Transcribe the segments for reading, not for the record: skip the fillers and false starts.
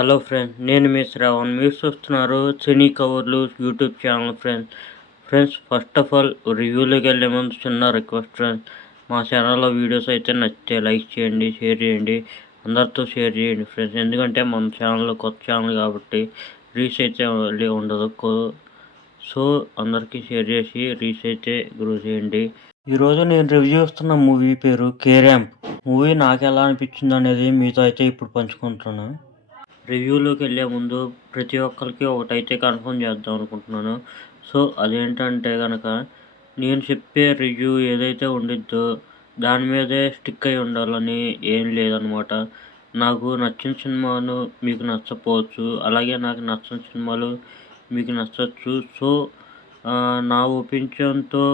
Hello friends, నేను మీ శ్రావణ్. మీరు చూస్తున్నారు సినీ కవర్లు YouTube channel friends. First of all రివ్యూలోకి వెళ్ళే ముందు చిన్న రిక్వెస్ట్ ఫ్రెండ్స్. మా ఛానల్లో వీడియోస్ అయితే నచ్చితే లైక్ చేయండి, షేర్ చేయండి, అందరితో షేర్ చేయండి ఫ్రెండ్స్. ఎందుకంటే మన ఛానల్లో కొత్త ఛానల్ కాబట్టి రీచ్ అయితే ఉండదు. సో అందరికీ షేర్ చేసి రీచ్ అయితే గ్రో చేయండి. ఈరోజు నేను రివ్యూ ఇస్తున్న మూవీ పేరు కే ర్యాంప్. మూవీ నాకు ఎలా అనిపించింది అనేది మీతో అయితే ఇప్పుడు పంచుకుంటున్నాను. రివ్యూలోకి వెళ్ళే ముందు ప్రతి ఒక్కరికి ఒకటైతే కన్ఫర్మ్ చేద్దాం అనుకుంటున్నాను. సో అదేంటంటే కనుక నేను చెప్పే రివ్యూ ఏదైతే ఉండిద్దో దాని మీదే స్టిక్ అయి ఉండాలని ఏం లేదనమాట. నాకు నచ్చిన సినిమాను మీకు నచ్చకపోవచ్చు, అలాగే నాకు నచ్చని సినిమాలు మీకు నచ్చచ్చు. సో నా ఒపీనియన్తో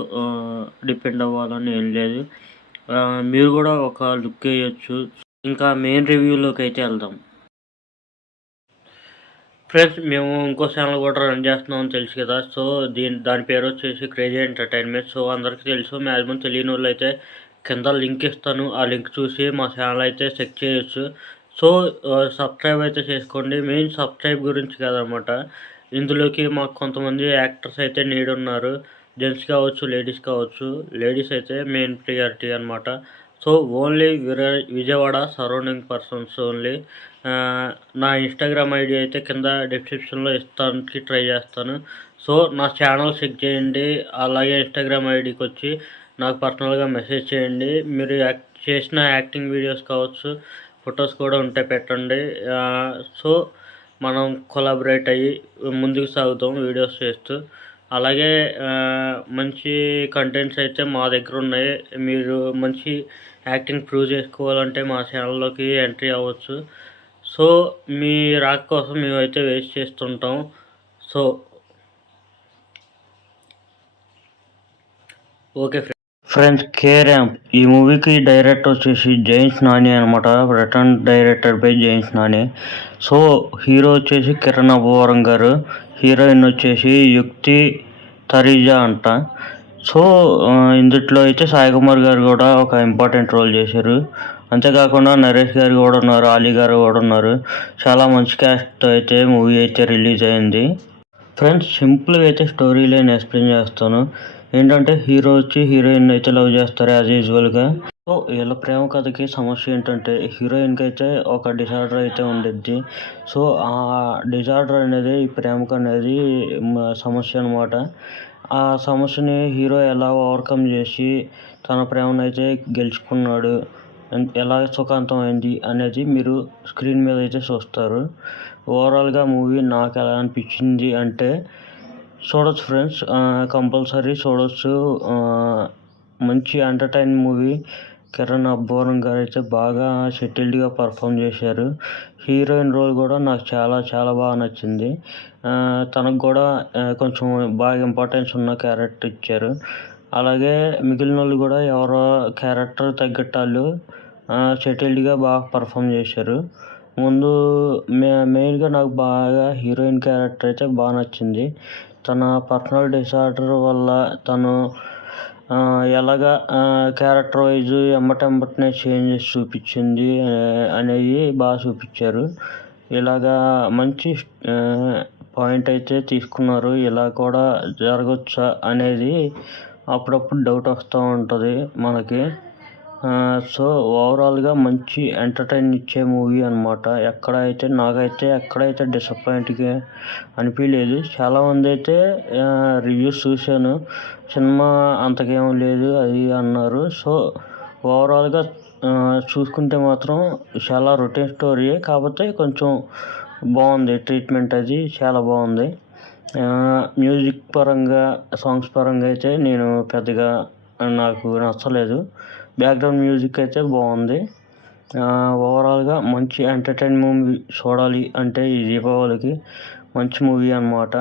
డిపెండ్ అవ్వాలని ఏం లేదు. మీరు కూడా ఒక లుక్ వేయచ్చు. ఇంకా మెయిన్ రివ్యూలోకి అయితే వెళ్దాం ఫ్రెండ్స్. మేము ఇంకో ఛానల్ కూడా రన్ చేస్తున్నామని తెలుసు కదా. సో దాని పేరు వచ్చేసి క్రేజీ ఎంటర్టైన్మెంట్. సో అందరికీ తెలుసు, మ్యాక్సిమం తెలియని వాళ్ళు అయితే కింద లింక్ ఇస్తాను. ఆ లింక్ చూసి మా ఛానల్ అయితే చెక్ చేయొచ్చు. సో సబ్స్క్రైబ్ అయితే చేసుకోండి. మెయిన్ సబ్స్క్రైబ్ గురించి కదనమాట. ఇందులోకి మాకు కొంతమంది యాక్టర్స్ అయితే నీడ్ ఉన్నారు. జెంట్స్ కావచ్చు, లేడీస్ కావచ్చు. లేడీస్ అయితే మెయిన్ ప్రియారిటీ అనమాట. So only Vijayawada surrounding persons only. నా ఇన్స్టాగ్రామ్ ఐడి అయితే కింద డిస్క్రిప్షన్లో ఇస్తానికి ట్రై చేస్తాను. సో నా ఛానల్ చెక్ చేయండి. అలాగే ఇన్స్టాగ్రామ్ ఐడికి వచ్చి నాకు పర్సనల్గా మెసేజ్ చేయండి. మీరు చేసిన యాక్టింగ్ వీడియోస్ కావచ్చు, ఫొటోస్ కూడా ఉంటే పెట్టండి. సో మనం కొలాబరేట్ అయ్యి ముందుకు సాగుతాం వీడియోస్ చేస్తూ. అలాగే మంచి కంటెంట్స్ అయితే మా దగ్గర ఉన్నాయి. మీరు మంచి యాక్టింగ్ ప్రూవ్ చేసుకోవాలంటే మా ఛానల్లోకి ఎంట్రీ అవ్వచ్చు. సో మీ రాక కోసం మేమైతే వెయిట్ చేస్తుంటాం. So okay friends, K ramp ఈ మూవీకి డైరెక్టర్ వచ్చేసి జైన్స్ నాని అనమాట. Written director by Jains Nani. So hero వచ్చేసి కిరణ్ అబ్బవరం గారు, హీరోయిన్ వచ్చేసి యుక్తి తరీజా అంట. సో ఇందులో అయితే సాయి కుమార్ గారు కూడా ఒక ఇంపార్టెంట్ రోల్ చేశారు. అంతేకాకుండా నరేష్ గారు కూడా ఉన్నారు, అలీ గారు కూడా ఉన్నారు. చాలా మంచి క్యాస్ట్తో అయితే మూవీ అయితే రిలీజ్ అయింది. ఫ్రెండ్స్, సింపుల్గా అయితే స్టోరీ లైన్ ఎక్స్ప్లెయిన్ చేస్తాను. ఏంటంటే హీరో వచ్చి హీరోయిన్ అయితే లవ్ చేస్తారు యాజ్ యూజువల్గా. సో వీళ్ళ ప్రేమ కథకి సమస్య ఏంటంటే హీరోయిన్కి అయితే ఒక డిజార్డర్ అయితే ఉండిద్ది. సో ఆ డిజార్డర్ అనేది ఈ ప్రేమకు అనేది సమస్య అనమాట. ఆ సమస్యని హీరో ఎలా ఓవర్కమ్ చేసి తన ప్రేమను అయితే గెలుచుకున్నాడు, ఎలా సుఖాంతం అయింది అనేది మీరు స్క్రీన్ మీద అయితే చూస్తారు. ఓవరాల్గా మూవీ నాకు ఎలా అనిపించింది అంటే చూడొచ్చు ఫ్రెండ్స్, కంపల్సరీ చూడొచ్చు. మంచి ఎంటర్టైన్ మూవీ. కిరణ్ అబ్బవరం గారు అయితే బాగా సెటిల్డ్గా పర్ఫామ్ చేశారు. హీరోయిన్ రోల్ కూడా నాకు చాలా చాలా బాగా నచ్చింది. తనకు కూడా కొంచెం బాగా ఇంపార్టెన్స్ ఉన్న క్యారెక్టర్ ఇచ్చారు. అలాగే మిగిలిన వాళ్ళు కూడా ఎవరో క్యారెక్టర్ తగ్గట్టు వాళ్ళు సెటిల్డ్గా బాగా పర్ఫామ్ చేశారు. ముందు మెయిన్గా నాకు బాగా హీరోయిన్ క్యారెక్టర్ అయితే బాగా నచ్చింది. తన పర్సనల్ డిసార్డర్ వల్ల తను ఎలాగా క్యారెక్టర్ వైజ్ ఎమ్మటెమ్మటనే చేంజెస్ చూపించింది అనేవి బాగా చూపించారు. ఇలాగా మంచి పాయింట్ అయితే తీసుకున్నారు. ఇలా కూడా జరగచ్చా అనేది అప్పుడప్పుడు డౌట్ వస్తూ ఉంటుంది మనకి. సో ఓవరాల్గా మంచి ఎంటర్టైన్ ఇచ్చే మూవీ అనమాట. నాకైతే ఎక్కడైతే డిసప్పాయింట్గా అనిపించలేదు. చాలామంది అయితే రివ్యూస్ చూశాను, సినిమా అంతకేం లేదు అది అన్నారు. సో ఓవరాల్గా చూసుకుంటే మాత్రం చాలా రొటీన్ స్టోరీయే, కాకపోతే కొంచెం బాగుంది. ట్రీట్మెంట్ అది చాలా బాగుంది. మ్యూజిక్ పరంగా, సాంగ్స్ పరంగా అయితే నేను పెద్దగా నాకు నచ్చలేదు. బ్యాక్గ్రౌండ్ మ్యూజిక్ అయితే బాగుంది. ఓవరాల్గా మంచి ఎంటర్టైన్ మూవీ. చూడాలి అంటే ఈ దీపావళికి మంచి మూవీ అనమాట.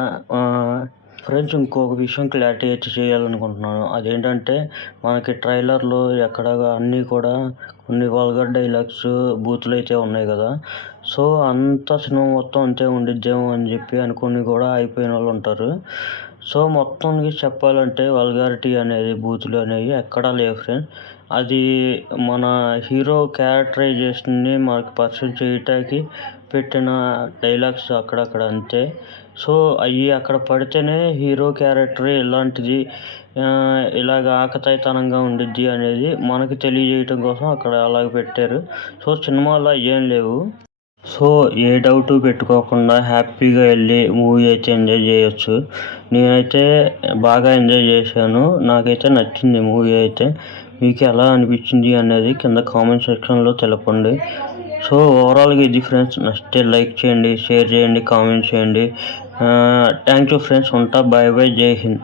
ఫ్రెండ్స్, ఇంకొక విషయం క్లారిటీ అయితే చేయాలనుకుంటున్నాను. అదేంటంటే మనకి ట్రైలర్లో ఎక్కడ అన్నీ కూడా కొన్ని వల్గర్ డైలాగ్స్, బూతులు అయితే ఉన్నాయి కదా. సో అంత సినిమా మొత్తం అంతే ఉండిద్దేమో అని చెప్పి అనుకుని కూడా అయిపోయిన వాళ్ళు ఉంటారు. సో మొత్తానికి చెప్పాలంటే వల్గారిటీ అనేది, బూతులు అనేవి ఎక్కడా లేవు ఫ్రెండ్స్. అది మన హీరో క్యారెక్టరైజేషన్ని మనకు పరిచయం చేయటానికి పెట్టిన డైలాగ్స్ అక్కడక్కడ అంతే. సో అవి అక్కడ పడితేనే హీరో క్యారెక్టర్ ఇలాంటిది ఇలాగ ఆకతాయితనంగా ఉండిద్ది అనేది మనకి తెలియజేయటం కోసం అక్కడ అలాగ పెట్టారు. సో సినిమాలో ఏం లేవు. సో ఏ డౌట్ పెట్టుకోకుండా హ్యాపీగా వెళ్ళి మూవీ అయితే ఎంజాయ్ చేయొచ్చు. నేనైతే బాగా ఎంజాయ్ చేశాను. నాకైతే నచ్చింది మూవీ అయితే. మీకు ఎలా అనిపించింది అనేది కింద కామెంట్ సెక్షన్లో తెలపండి. సో ఓవరాల్గా ఇది ఫ్రెండ్స్. నచ్చితే లైక్ చేయండి, షేర్ చేయండి, కామెంట్ చేయండి. Thank you friends. ఉంటా. Bye bye. జై హింద్.